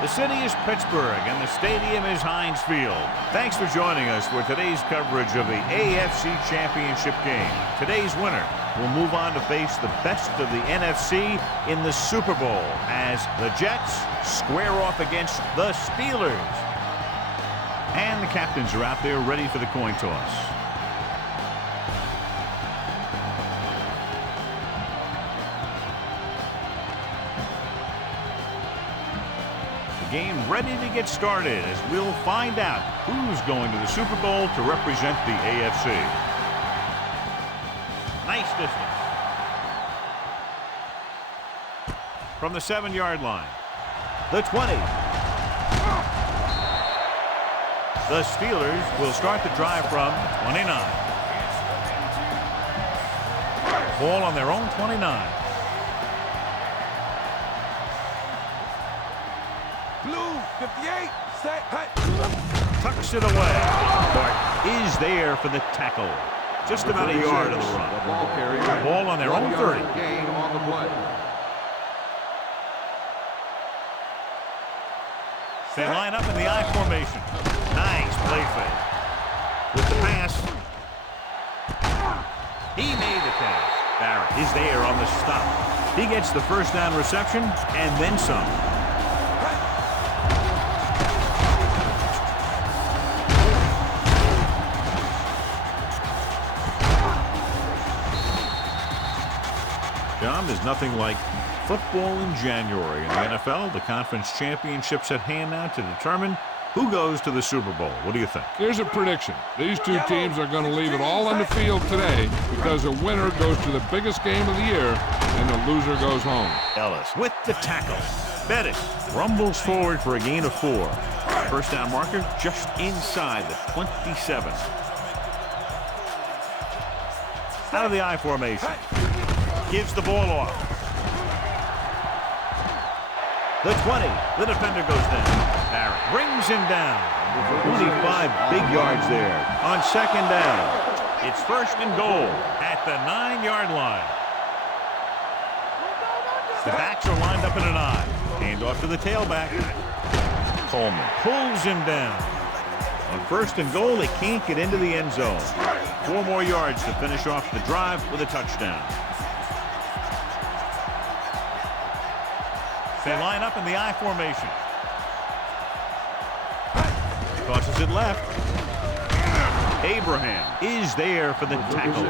The city is Pittsburgh, and the stadium is Heinz Field. Thanks for joining us for today's coverage of the AFC Championship game. Today's winner will move on to face the best of the NFC in the Super Bowl as the Jets square off against the Steelers. And the captains are out there ready for the coin toss. Game ready to get started as we'll find out who's going to the Super Bowl to represent the AFC. Nice distance. From the 7-yard line. The 20. The Steelers will start the drive from 29. Ball on their own 29. Blue, 58, set, hut. Tucks it away. Bart is there for the tackle. Just about a yard of the run. Ball on their own 30. Gain on the play. They line up in the I formation. Nice play fake. With the pass. He made the pass. Barrett is there on the stop. He gets the first down reception and then some. John, there's nothing like football in January in the NFL. The conference championships at hand now to determine who goes to the Super Bowl. What do you think? Here's a prediction. These two teams are going to leave it all on the field today because a winner goes to the biggest game of the year and the loser goes home. Ellis with the tackle. Bettis rumbles forward for a gain of 4. First down marker just inside the 27. Out of the I formation. Gives the ball off. The 20. The defender goes down. Barrett brings him down. 25 big yards there. On second down, it's first and goal at the 9-yard line. The backs are lined up in an I. Hand off to the tailback. Coleman pulls him down. On first and goal, they can't get into the end zone. 4 more yards to finish off the drive with a touchdown. They line up in the I formation. Tosses it left. Abraham is there for the tackle.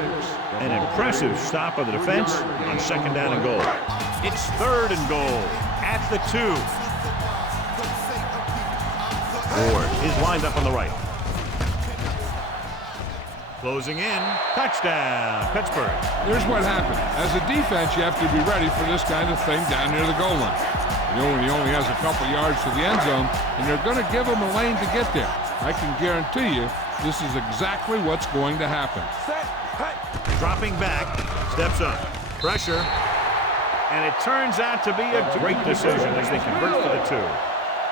An impressive stop of the defense on second down and goal. It's third and goal at the 2. Ward is lined up on the right. Closing in. Touchdown, Pittsburgh. Here's what happened. As a defense, you have to be ready for this kind of thing down near the goal line. He only has a couple yards to the end zone, and they're going to give him a lane to get there. I can guarantee you this is exactly what's going to happen. Dropping back, steps up, pressure, and it turns out to be a great decision as they convert for the 2.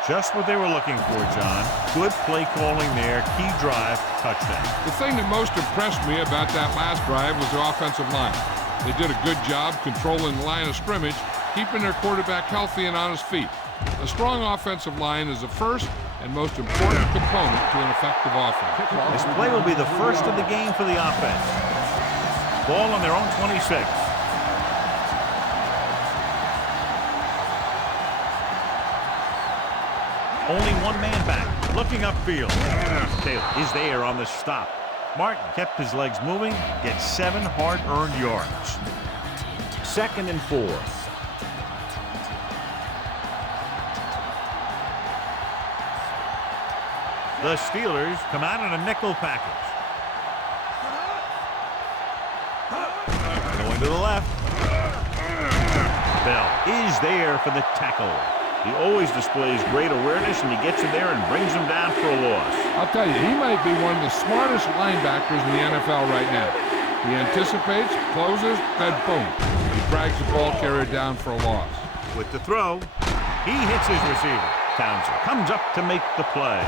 Just what they were looking for, John. Good play calling there, key drive, touchdown. The thing that most impressed me about that last drive was the offensive line. They did a good job controlling the line of scrimmage, keeping their quarterback healthy and on his feet. A strong offensive line is the first and most important component to an effective offense. This play will be the first of the game for the offense. Ball on their own 26. Only one man back, looking upfield. Taylor is there on the stop. Martin kept his legs moving, gets 7 hard-earned yards. Second and 4. The Steelers come out in a nickel package. Going to the left. Bell is there for the tackle. He always displays great awareness, and he gets him there and brings him down for a loss. I'll tell you, he might be one of the smartest linebackers in the NFL right now. He anticipates, closes, then boom. He drags the ball carrier down for a loss. With the throw, he hits his receiver. Townsend comes up to make the play.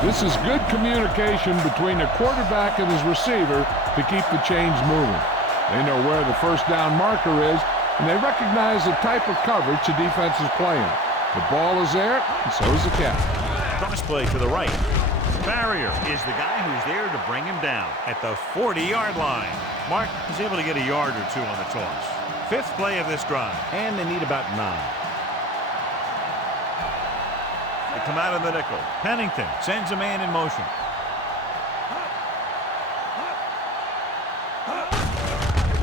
This is good communication between the quarterback and his receiver to keep the chains moving. They know where the first down marker is, and they recognize the type of coverage the defense is playing. The ball is there, and so is the catch. Cross play to the right. Barrier is the guy who's there to bring him down at the 40-yard line. Mark is able to get a yard or two on the toss. Fifth play of this drive. And they need about 9. They come out of the nickel. Pennington sends a man in motion.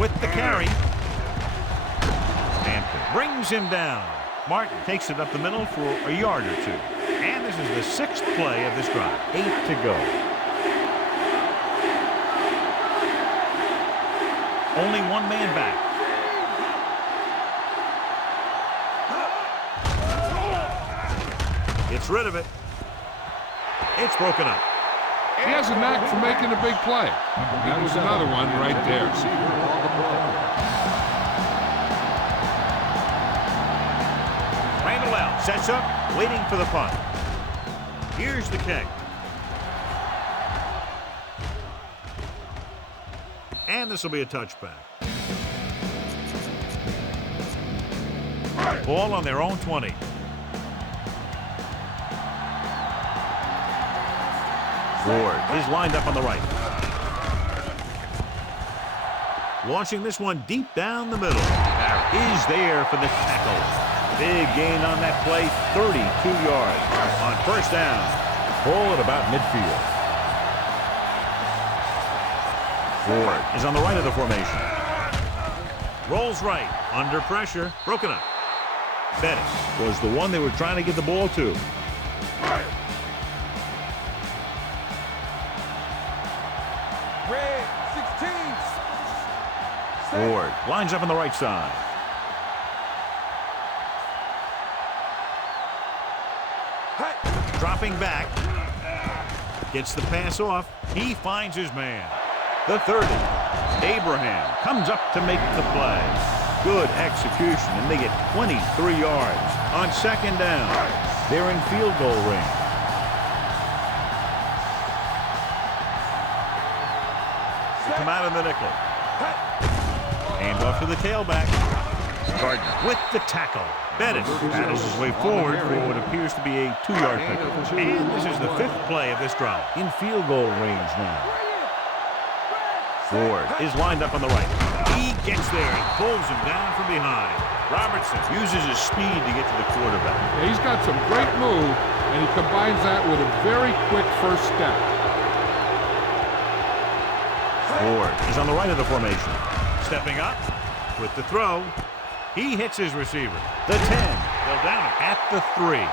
With the carry. Hampton brings him down. Martin takes it up the middle for a yard or two. And this is the 6th play of this drive. 8 to go. Only one man back. Gets rid of it. It's broken up. He has a knack for making a big play. That was another one right there. Randall out, sets up, waiting for the punt. Here's the kick. And this will be a touchback. Ball on their own 20. Ward is lined up on the right. Launching this one deep down the middle. Barrett is there for the tackle. Big gain on that play, 32 yards. On first down. Ball at about midfield. Ward is on the right of the formation. Rolls right, under pressure, broken up. Bettis was the one they were trying to get the ball to. Red 16. Ward lines up on the right side. Dropping back. Gets the pass off. He finds his man. The 30. Abraham comes up to make the play. Good execution, and they get 23 yards on second down. They're in field goal range. They come out in the nickel. Hand off to the tailback. Gardner with the tackle. Bettis battles his way forward for what appears to be a 2-yard pickup. And this is the 5th play of this drive. In field goal range now. Ward is lined up on the right. He gets there and pulls him down from behind. Robertson uses his speed to get to the quarterback. Yeah, he's got some great move, and he combines that with a very quick first step. Ward is on the right of the formation. Stepping up with the throw. He hits his receiver. The 10. They'll down him at the 3.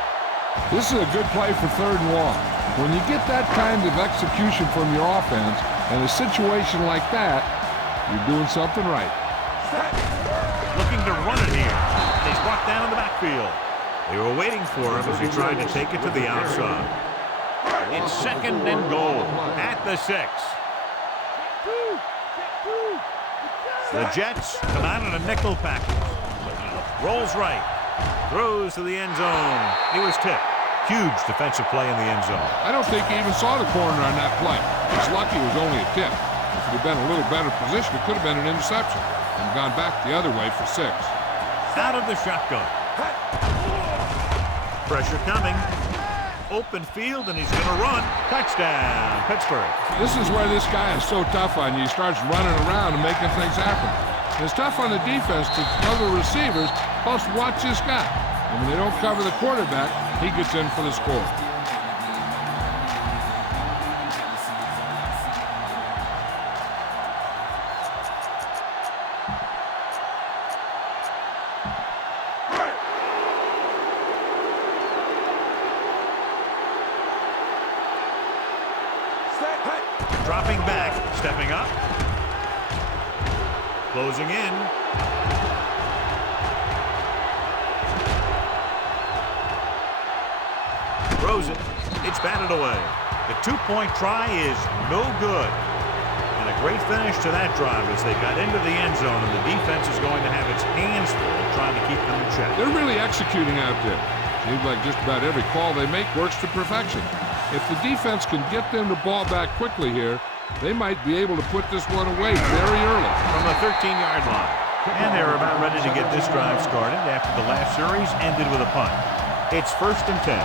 This is a good play for 3rd and long. When you get that kind of execution from your offense in a situation like that, you're doing something right. Looking to run it here. He's brought down in the backfield. They were waiting for him as he tried to take it to the outside. It's 2nd and goal at the 6. The Jets come out in a nickel package. Rolls right. Throws to the end zone. He was tipped. Huge defensive play in the end zone. I don't think he even saw the corner on that play. He's lucky it was only a tip. If it had been a little better position, it could have been an interception and gone back the other way for 6. Out of the shotgun. Pressure coming. Open field, and he's going to run. Touchdown, Pittsburgh. This is where this guy is so tough on you. He starts running around and making things happen. And it's tough on the defense to cover receivers, plus watch this guy. And when they don't cover the quarterback, he gets in for the score. Dropping back, stepping up. Closing in. Throws it. It's batted away. The 2-point try is no good. And a great finish to that drive as they got into the end zone, and the defense is going to have its hands full trying to keep them in check. They're really executing out there. Seems like just about every call they make works to perfection. If the defense can get them the ball back quickly here, they might be able to put this one away very early. From the 13-yard line. And they're about ready to get this drive started after the last series ended with a punt. It's 1st and 10.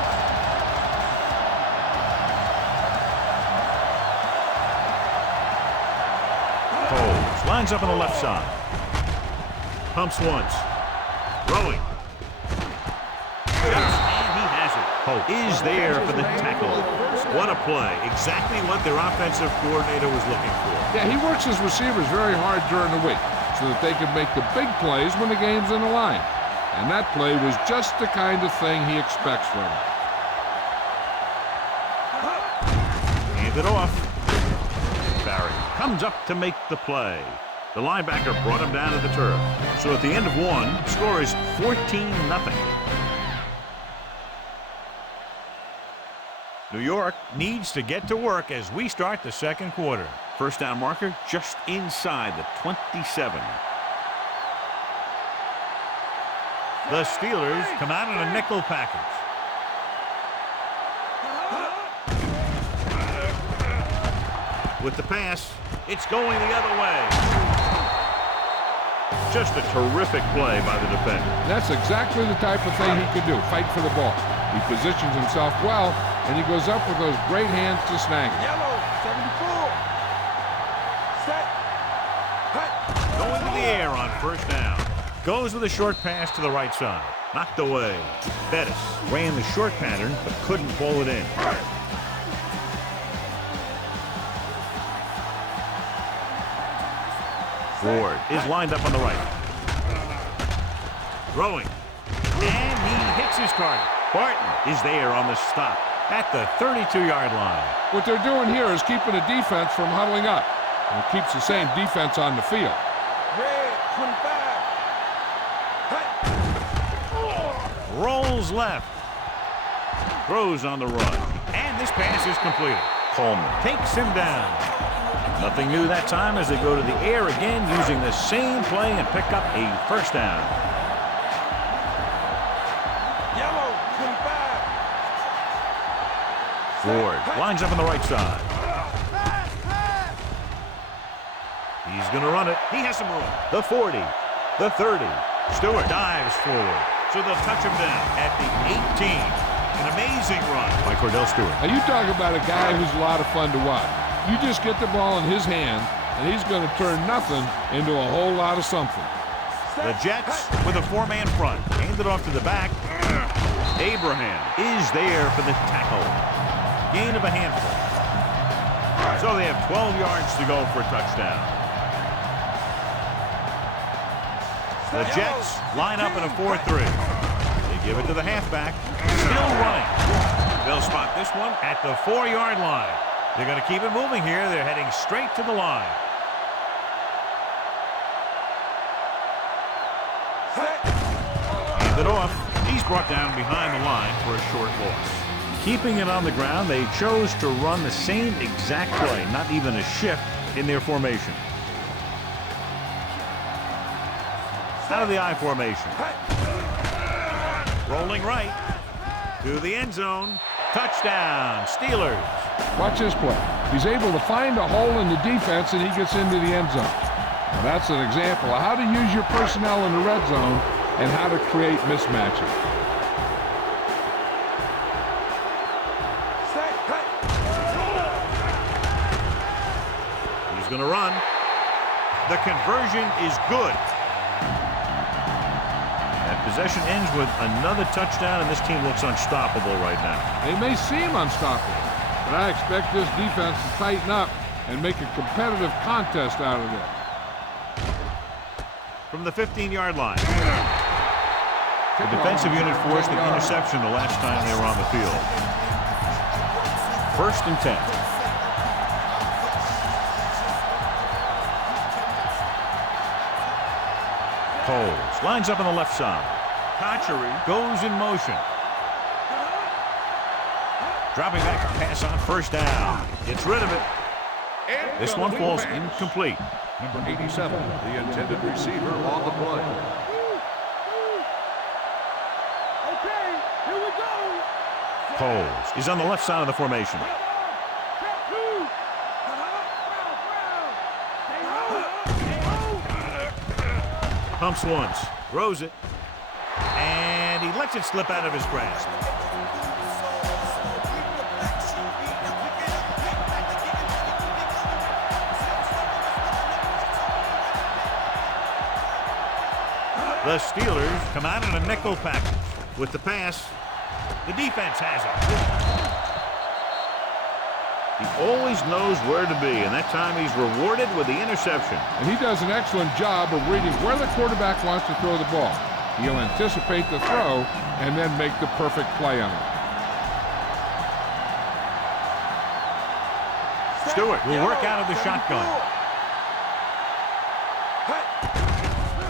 Holds. Lines up on the left side. Pumps once. Throwing. Shoots, and he has it. Hope is there for the tackle. What a play. Exactly what their offensive coordinator was looking for. Yeah, he works his receivers very hard during the week so that they can make the big plays when the game's on the line. And that play was just the kind of thing he expects from him. Hand it off. Barry comes up to make the play. The linebacker brought him down to the turf. So at the end of one, the score is 14-0. New York needs to get to work as we start the second quarter. First down marker just inside the 27. The Steelers come out in a nickel package. With the pass, it's going the other way. Just a terrific play by the defender. That's exactly the type of thing he can do, fight for the ball. He positions himself well, and he goes up with those great hands to snag it. Yellow, 74. Set. Hut. Going to the air on first down. Goes with a short pass to the right side. Knocked away. Bettis ran the short pattern, but couldn't pull it in. Ward is lined up on the right. Throwing. And he hits his target. Barton is there on the stop at the 32-yard line. What they're doing here is keeping the defense from huddling up. And it keeps the same defense on the field. Red, 25. Hut. Rolls left. Throws on the run. And this pass is completed. Coleman takes him down. Nothing new that time as they go to the air again using the same play and pick up a first down. Yellow, 25. Ward lines up on the right side. He's going to run it. He has some room. The 40, the 30. Stewart dives forward. So they'll touch him down at the 18. An amazing run by Kordell Stewart. Now you talk about a guy who's a lot of fun to watch. You just get the ball in his hand, and he's going to turn nothing into a whole lot of something. The Jets with a four-man front. Hand it off to the back. Abraham is there for the tackle. Gain of a handful. So they have 12 yards to go for a touchdown. The Jets line up in a 4-3. They give it to the halfback. Still running. They'll spot this one at the 4-yard line. They're going to keep it moving here. They're heading straight to the line. Hand it off. He's brought down behind the line for a short loss. Keeping it on the ground, they chose to run the same exact play, not even a shift in their formation. Out of the I formation. Rolling right to the end zone. Touchdown, Steelers. Watch this play. He's able to find a hole in the defense, and he gets into the end zone. Now that's an example of how to use your personnel in the red zone and how to create mismatches. He's going to run. The conversion is good. That possession ends with another touchdown, and this team looks unstoppable right now. They may seem unstoppable, but I expect this defense to tighten up and make a competitive contest out of it. From the 15-yard line. The defensive unit forced the interception the last time they were on the field. 1st and 10. Coles lines up on the left side. Kochery goes in motion. Dropping back to pass on first down. Gets rid of it. This one falls incomplete. Number 87, the intended receiver on the play. Okay, here we go. Coles is on the left side of the formation. Pumps once, throws it, and and he lets it slip out of his grasp. The Steelers come out in a nickel package. With the pass, the defense has it. He always knows where to be, and that time he's rewarded with the interception. And he does an excellent job of reading where the quarterback wants to throw the ball. He'll anticipate the throw and then make the perfect play on it. Stewart will work out of the shotgun.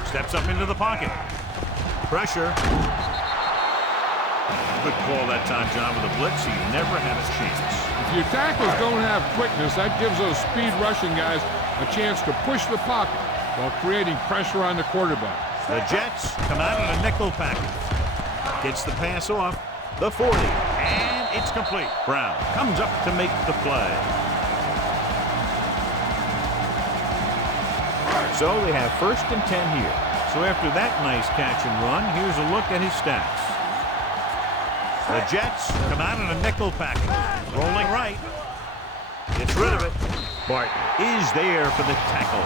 Steps up into the pocket. Pressure. Good call that time, John, with a blitz. He never had a chance. If your tackles don't have quickness, that gives those speed rushing guys a chance to push the pocket while creating pressure on the quarterback. The Jets come out in a nickel package. Gets the pass off. The 40. And it's complete. Brown comes up to make the play. So they have 1st and 10 here. So after that nice catch and run, here's a look at his stats. The Jets come out in a nickel package. Rolling right. Gets rid of it. Barton is there for the tackle.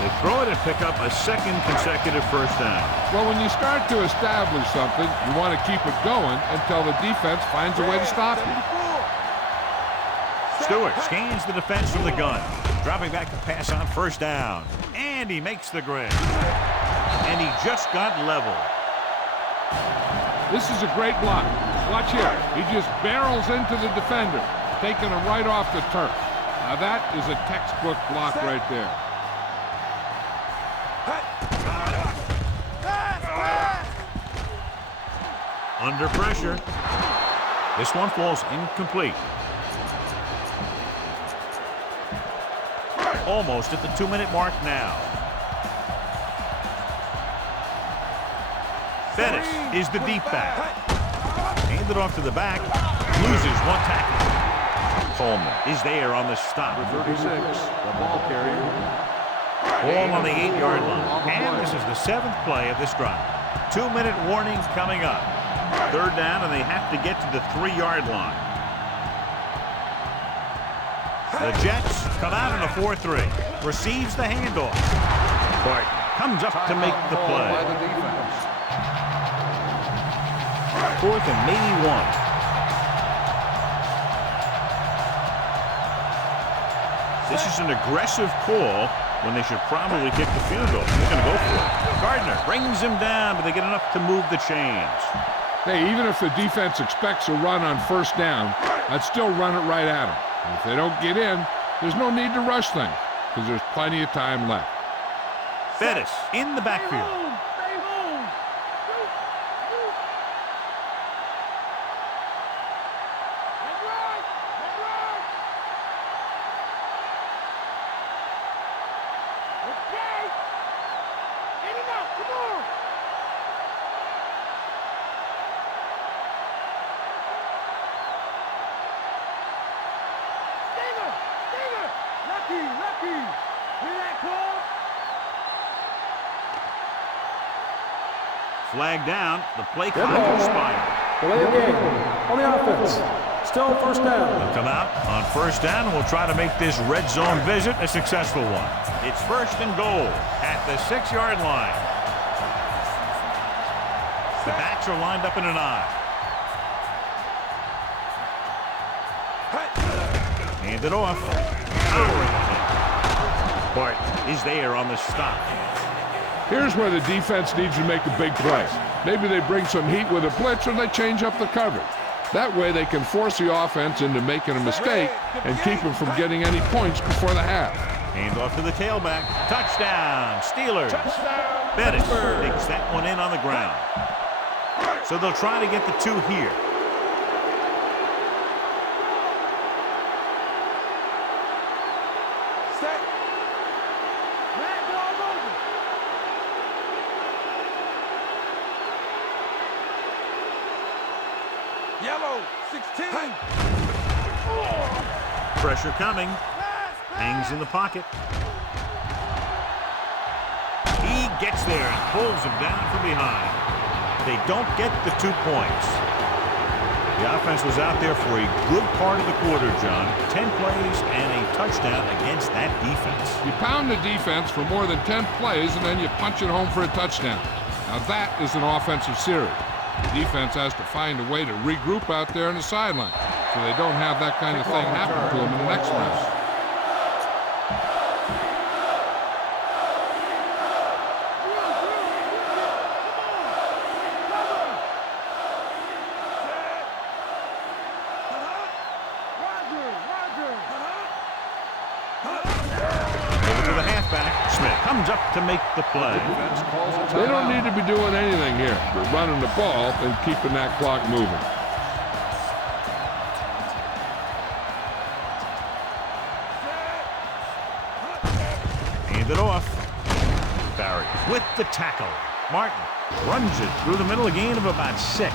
They throw it and pick up a 2nd consecutive first down. Well, when you start to establish something, you want to keep it going until the defense finds a way to stop you. Stewart scans the defense from the gun. Dropping back to pass on 1st down. And he makes the grab. And he just got level. This is a great block. Watch here. He just barrels into the defender, taking it right off the turf. Now that is a textbook block right there. Under pressure. This one falls incomplete. Almost at the 2-minute mark now. Bettis is the deep back. Handed off to the back. Loses one tackle. Coleman is there on the stop. Number 36, the ball carrier. Ball on the 8-yard line. And this is the 7th play of this drive. 2-minute warning coming up. 3rd down, and they have to get to the 3-yard line. The Jets come out in a 4-3. Receives the handoff. Barton comes up to make the play. By the defense. 4th and maybe 1. This is an aggressive call when they should probably kick the field goal. They're going to go for it. Gardner brings him down, but they get enough to move the chains. Hey, even if the defense expects a run on 1st down, I'd still run it right at them. And if they don't get in, there's no need to rush things because there's plenty of time left. Bettis in the backfield. Flag down. The play clock expired. Delay of game on the offense. Still 1st down. They'll come out on 1st down, and we'll try to make this red zone visit a successful one. It's 1st and goal at the 6-yard line. The backs are lined up in an I. Hand it off. Barton is there on the stop. Here's where the defense needs to make a big play. Maybe they bring some heat with a blitz or they change up the coverage. That way they can force the offense into making a mistake and keep them from getting any points before the half. Hand off to the tailback. Touchdown, Steelers. Bettis takes that one in on the ground. So they'll try to get the 2 here. Yellow, 16. Pressure coming. Hangs in the pocket. He gets there and pulls him down from behind. they don't get the 2 points. The offense was out there for a good part of the quarter, John. 10 plays and a touchdown against that defense. You pound the defense for more than 10 plays, and then you punch it home for a touchdown. Now that is an offensive series. The defense has to find a way to regroup out there on the sideline so they don't have that kind of thing happen to them in the next round. Comes up to make the play. They don't need to be doing anything here but running the ball and keeping that clock moving. Hand it off. Barry with the tackle. Martin runs it through the middle, a gain of about 6.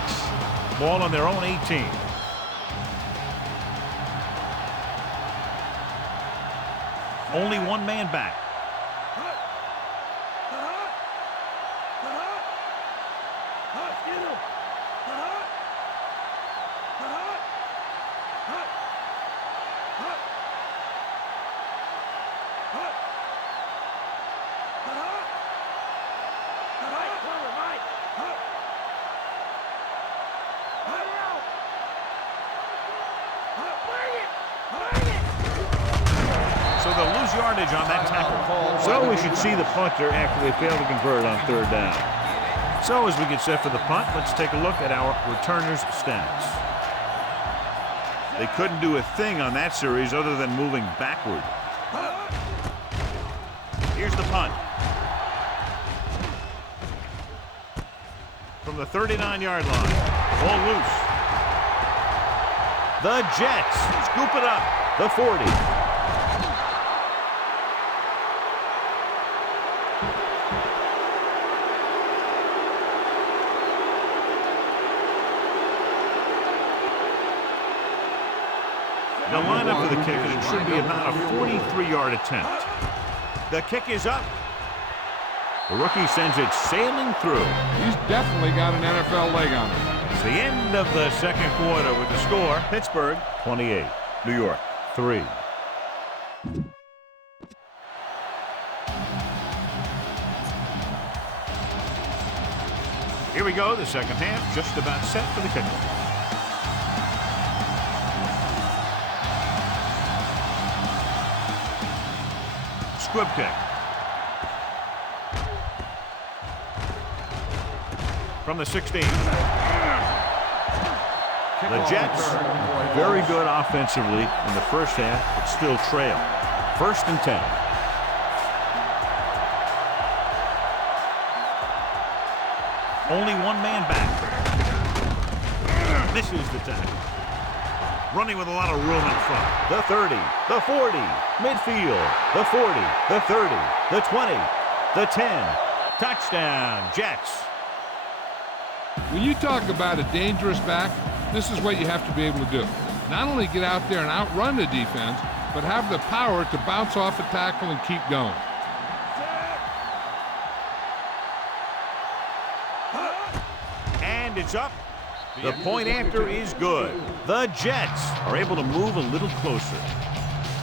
Ball on their own 18. Only one man back. So they'll lose yardage on that tackle. So we should see the punter after they fail to convert on 3rd down. So as we get set for the punt, let's take a look at our returners' stats. They couldn't do a thing on that series other than moving backward. Here's the punt. From the 39-yard line. Ball loose. The Jets scoop it up. The 40. The lineup for the kick, and it should be about a 43-yard attempt. The kick is up. The rookie sends it sailing through. He's definitely got an NFL leg on him. It's the end of the second quarter with the score. Pittsburgh 28. New York 3. Here we go, the second half, just about set for the kickoff. Squib kick. From the 16. The Jets, very good offensively in the first half, but still trail. 1st and 10. Only one man back. Misses the tackle. Running with a lot of room in front. The 30, the 40, midfield, the 40, the 30, the 20, the 10. Touchdown, Jets. When you talk about a dangerous back, this is what you have to be able to do. Not only get out there and outrun the defense, but have the power to bounce off a tackle and keep going. And it's up. The point after is good. The Jets are able to move a little closer.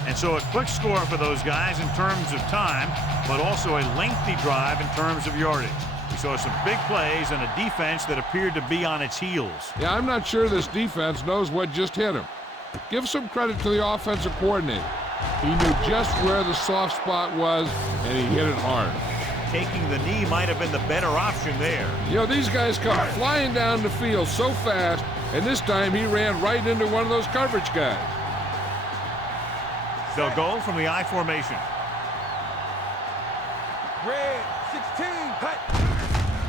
And so a quick score for those guys in terms of time, but also a lengthy drive in terms of yardage. We saw some big plays and a defense that appeared to be on its heels. Yeah, I'm not sure this defense knows what just hit him. Give some credit to the offensive coordinator. He knew just where the soft spot was, and he hit it hard. Taking the knee might have been the better option there. You know, these guys come flying down the field so fast, and this time he ran right into one of those coverage guys. They'll go from the I formation. Red 16. Hut.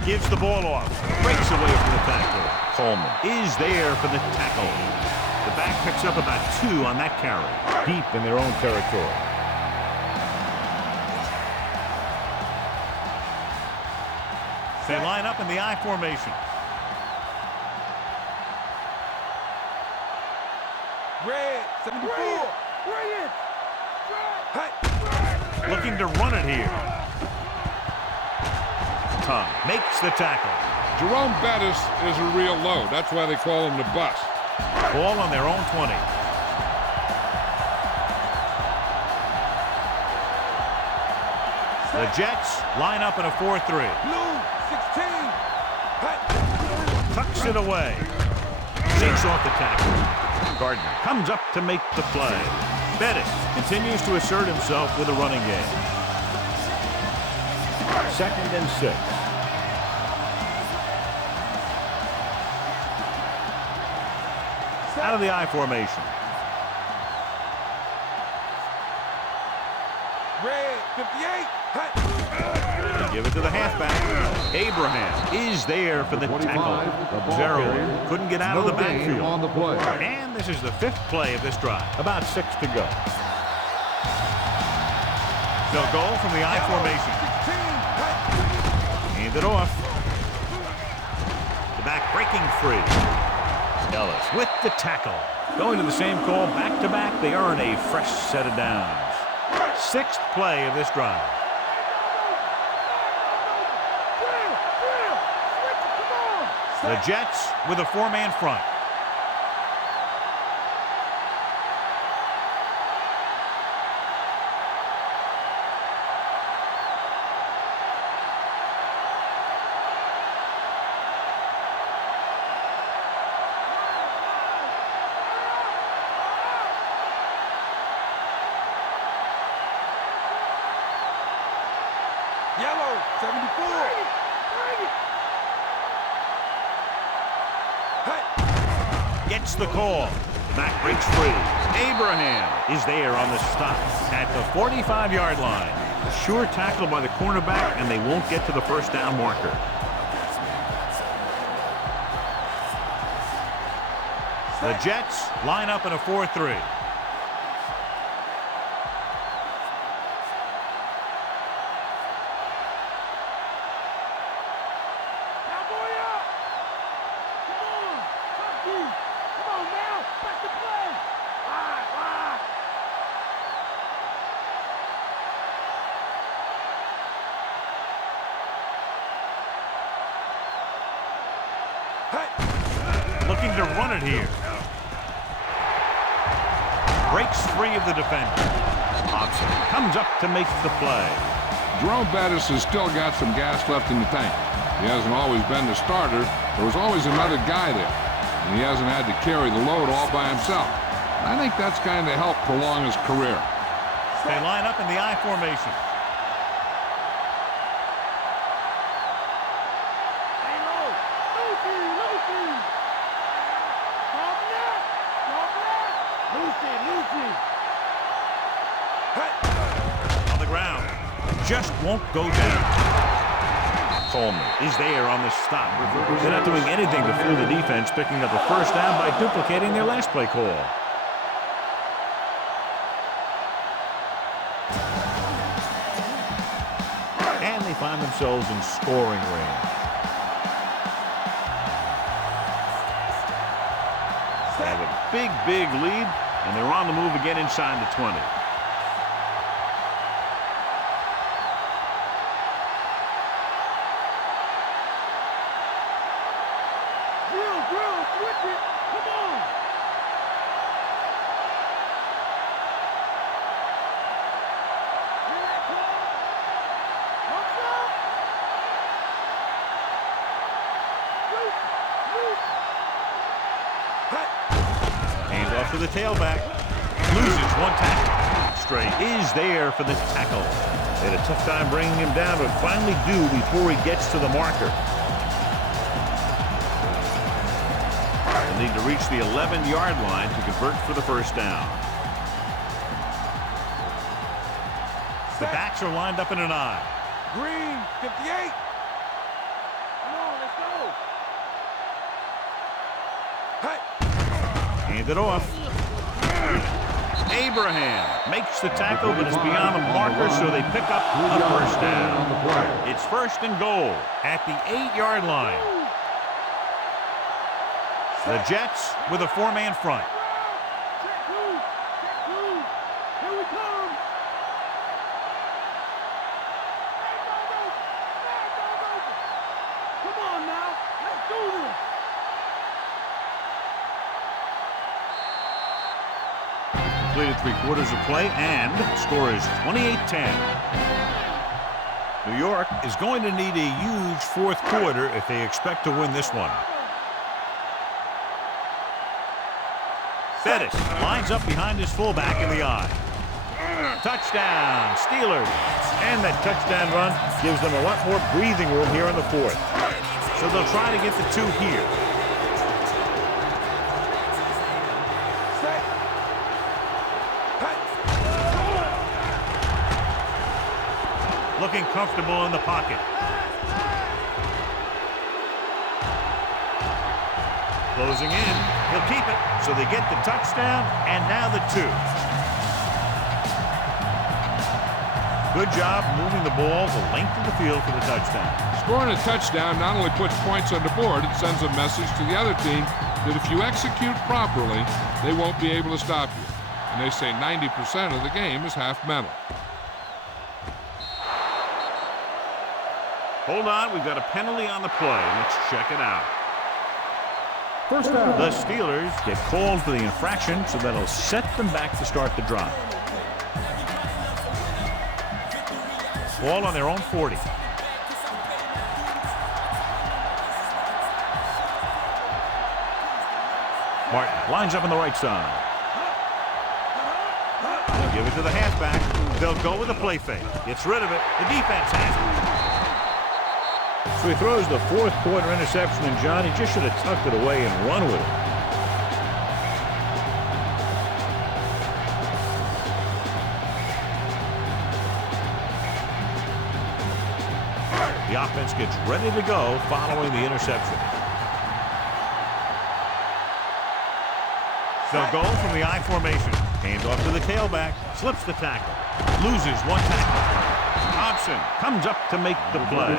Gives the ball off. Breaks away from the tackle. Coleman Is there for the tackle. The back picks up about 2 on that carry. deep in their own territory. They line up in the I formation. Red 74. Bring it. Hut. Looking to run it here. Tongue makes the tackle. Jerome Bettis is a real load. That's why they call him the bus. Ball on their own 20. The Jets line up in a 4-3. Blue, 16. Tucks it away. Shakes off the tackle. Gardner comes up to make the play. Bettis continues to assert himself with a running game. 2nd and 6. Out of the I formation. Red, 58. They give it to the halfback. Abraham is there for the tackle. Zero couldn't get out of the backfield. On the play. And this is the 5th play of this drive. About 6 to go. They'll go from the I formation. Hand it off. The back breaking free. Ellis with the tackle. Going to the same call back-to-back. They earn a fresh set of downs. 6th play of this drive. The Jets with a 4-man front. Yellow, 74. Gets the call. Back breaks free. Abraham is there on the stop at the 45-yard line. A sure tackle by the cornerback, and they won't get to the first down marker. The Jets line up in a 4-3. Looking to run it here. Breaks free of the defender. Hobson comes up to make the play. Jerome Bettis has still got some gas left in the tank. He hasn't always been the starter. There was always another guy there, and he hasn't had to carry the load all by himself. I think that's going to help prolong his career. They line up in the I formation. On the ground. Just won't go down. Coleman is there on the stop. They're not doing anything to fool the defense, picking up a first down by duplicating their last play call. And they find themselves in scoring range. They have a big lead, and they're on the move again inside the 20. Hands off to the tailback. Loses one tackle. Stray is there for the tackle. They had a tough time bringing him down, but finally do before he gets to the marker. They'll need to reach the 11-yard line to convert for the first down. The backs are lined up in an I. Green, 58. Come on, let's go. Hand it off. Abraham makes the tackle, but it's beyond the marker, so they pick up the first down. It's 1st and goal at the 8-yard line. The Jets with a 4-man front. Here we come. Come on now. completed 3/4 of play, and the score is 28-10. New York is going to need a huge fourth quarter if they expect to win this one. Bettis lines up behind his fullback in the eye. Touchdown, Steelers. And that touchdown run gives them a lot more breathing room here in the fourth. So they'll try to get the 2 here. Looking comfortable in the pocket. Closing in. He'll keep it. So they get the touchdown, and now the 2. Good job moving the ball the length of the field for the touchdown. Scoring a touchdown not only puts points on the board, it sends a message to the other team that if you execute properly, they won't be able to stop you. And they say 90% of the game is half mental. Hold on, we've got a penalty on the play. Let's check it out. First down. The Steelers get called for the infraction, so that'll set them back to start the drive. Ball on their own 40. Martin lines up on the right side. They'll give it to the halfback. They'll go with a play fake. Gets rid of it. The defense has it. So he throws the fourth quarter interception, and John, he just should have tucked it away and run with it. The offense gets ready to go following the interception. They'll go from the I formation. Hands off to the tailback. Slips the tackle. Loses 1 tackle. Thompson comes up to make the play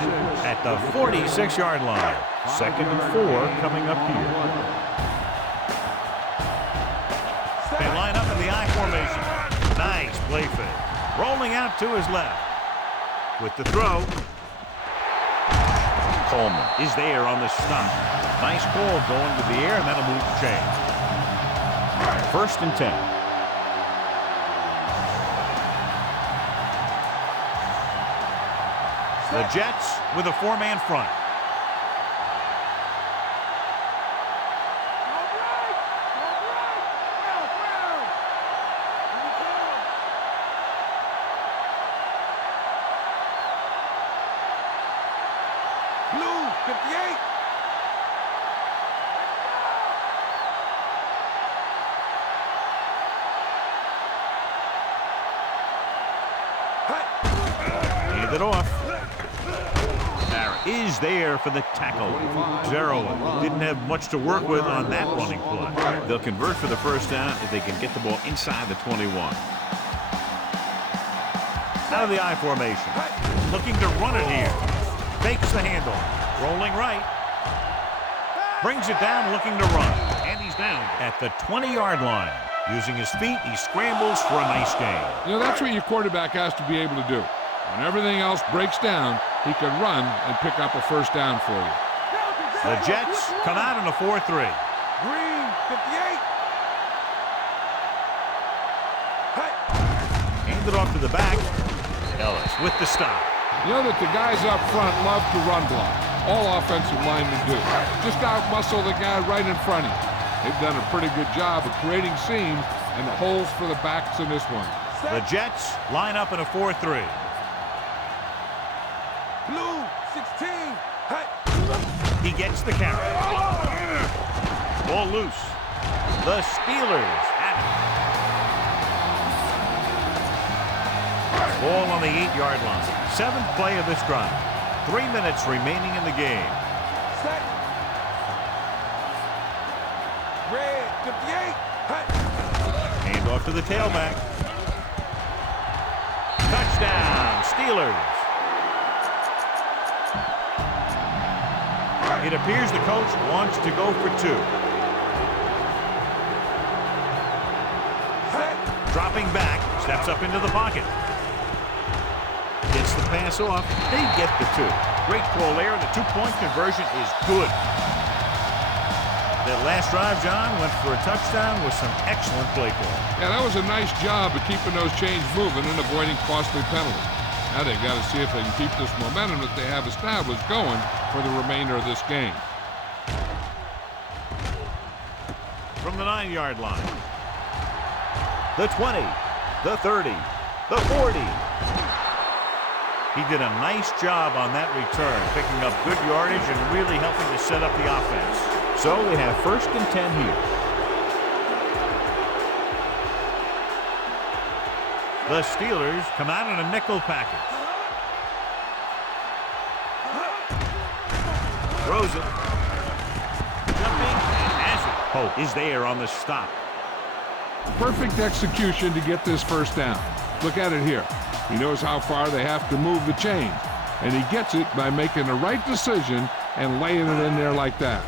at the 46-yard line. 2nd and 4 coming up here. They line up in the I formation. Nice play fake. Rolling out to his left. With the throw. Coleman is there on the stop. Nice ball going to the air, and that'll move the chain. 1st and 10. The Jets with a 4-man front. Blue 58. Hand it off. Barrett is there for the tackle. Zero didn't have much to work with on that running play. They'll convert for the first down if they can get the ball inside the 21. Out of the I formation. Looking to run it here. Fakes the handle. Rolling right. Brings it down, looking to run. And he's down at the 20-yard line. Using his feet, he scrambles for a nice gain. You know, that's what your quarterback has to be able to do. When everything else breaks down, he can run and pick up a first down for you. The Jets come out in a 4-3. Green 58. Hand it off to the back. Ellis with the stop. You know that the guys up front love to run block. All offensive linemen do. Just out-muscle the guy right in front of you. They've done a pretty good job of creating seams and holes for the backs in this one. The Jets line up in a 4-3. Blue 16. He gets the carry. Ball loose. The Steelers have it. Ball on the 8-yard line. 7th play of this drive. 3 minutes remaining in the game. Set. Red 58. Hand off to the tailback. Touchdown, Steelers. It appears the coach wants to go for 2. Dropping back, steps up into the pocket. Gets the pass off. They get the 2. Great call there. The 2-point conversion is good. The That last drive, John, went for a touchdown with some excellent play call. Yeah, that was a nice job of keeping those chains moving and avoiding costly penalties. Now they've got to see if they can keep this momentum that they have established going for the remainder of this game. From the 9-yard line. The 20, the 30, the 40. He did a nice job on that return, picking up good yardage and really helping to set up the offense. So they have 1st and 10 here. The Steelers come out in a nickel package. Throws it. Jumping and has it. Hope is there on the stop. Perfect execution to get this 1st down. Look at it here. He knows how far they have to move the chains, and he gets it by making the right decision and laying it in there like that.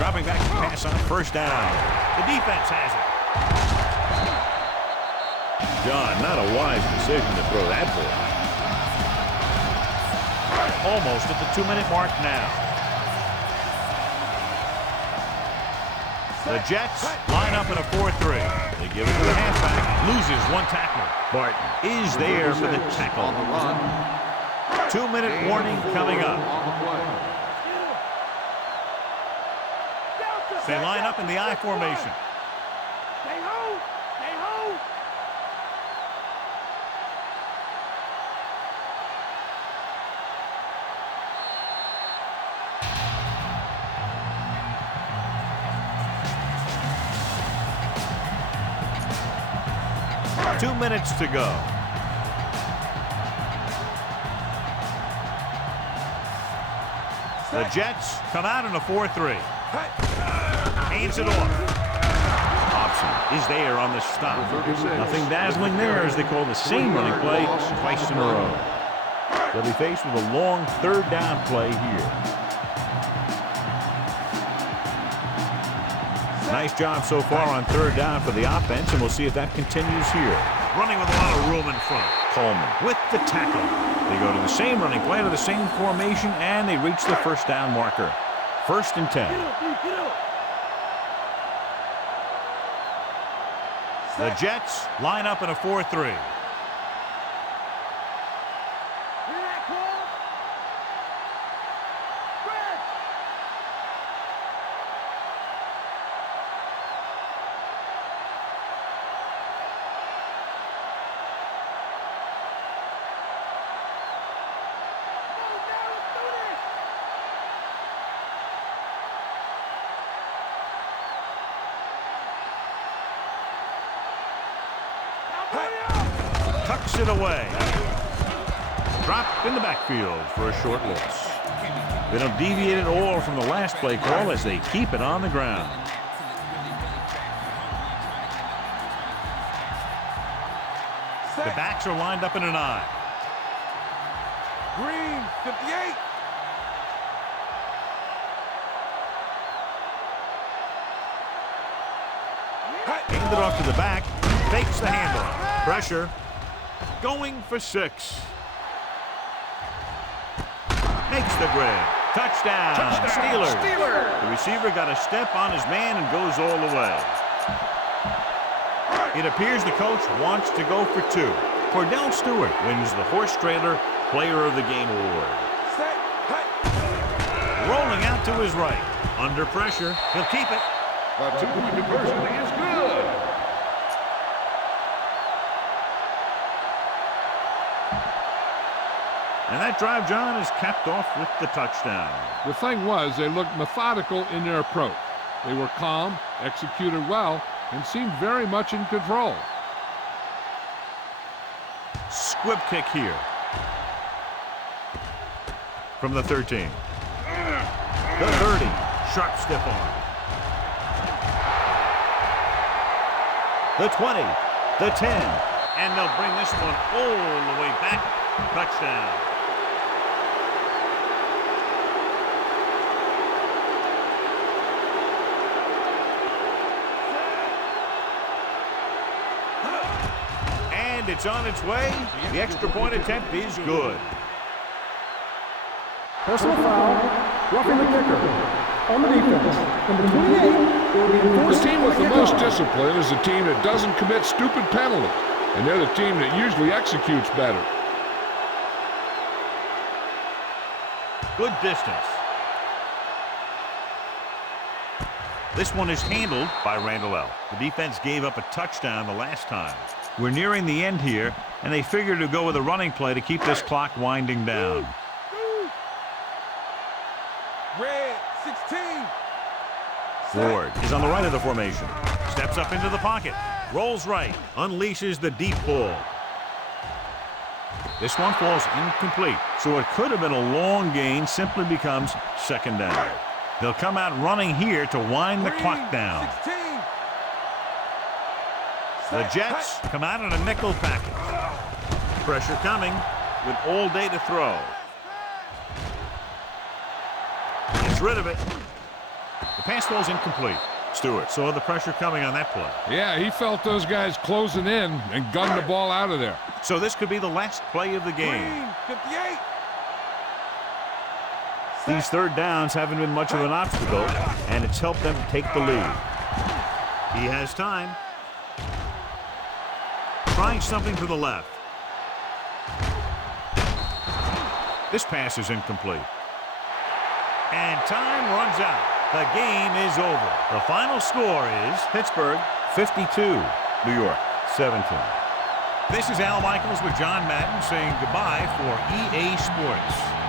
Dropping back to pass on 1st down. The defense has it. John, not a wise decision to throw that ball. Almost at the 2-minute mark now. The Jets line up in a 4-3. They give it to the halfback. Loses 1 tackler. Barton Is there for the tackle. 2-minute warning coming up. They line up in the I formation. Stay home! Stay home! 2 minutes to go. The Jets come out in a 4-3. Hands it off. Hobson is there on the stop. Nothing dazzling there as they call the same running play twice in a row. They'll be faced with a long 3rd down play here. Nice job so far on 3rd down for the offense, and we'll see if that continues here. Running with a lot of room in front. Coleman With the tackle. They go to the same running play, to the same formation, and they reach the 1st down marker. 1st and 10. The Jets line up in a 4-3. Tucks it away. Dropped in the backfield for a short loss. They don't deviate at all from the last play call as they keep it on the ground. The backs are lined up in an I. Green, 58. Hand it off to the back. Fakes the handoff. Pressure. Going for 6. Makes the grab. Touchdown. Steelers. The receiver got a step on his man and goes all the way. It appears the coach wants to go for 2. Kordell Stewart wins the horse trailer Player of the Game award. Rolling out to his right. Under pressure. He'll keep it. The 2-point conversion is good. And that drive, John, is capped off with the touchdown. The thing was, they looked methodical in their approach. They were calm, executed well, and seemed very much in control. Squib kick here. From the 13. The 30. Sharp stiff arm. The 20. The 10. And they'll bring this one all the way back. Touchdown. And it's on its way. The extra point attempt is good. Personal foul, roughing the kicker. On the defense, number 28, The team with the most discipline is the team that doesn't commit stupid penalties, and they're the team that usually executes better. Good distance. This one is handled by Randall. The defense gave up a touchdown the last time. We're nearing the end here, and they figure to go with a running play to keep this clock winding down. Red 16. Ward is on the right of the formation. Steps up into the pocket. Rolls right. Unleashes the deep ball. This one falls incomplete. So it could have been a long gain, simply becomes second down. They'll come out running here to wind the clock down. 16. The Jets come out in a nickel package. Pressure coming with all day to throw. Gets rid of it. The pass falls incomplete. Stewart saw the pressure coming on that play. Yeah, he felt those guys closing in and gunned the ball out of there. So this could be the last play of the game. Green 58. These third downs haven't been much of an obstacle, and it's helped them take the lead. He has time. Trying something to the left. This pass is incomplete. And time runs out. The game is over. The final score is Pittsburgh 52, New York 17. This is Al Michaels with John Madden saying goodbye for EA Sports.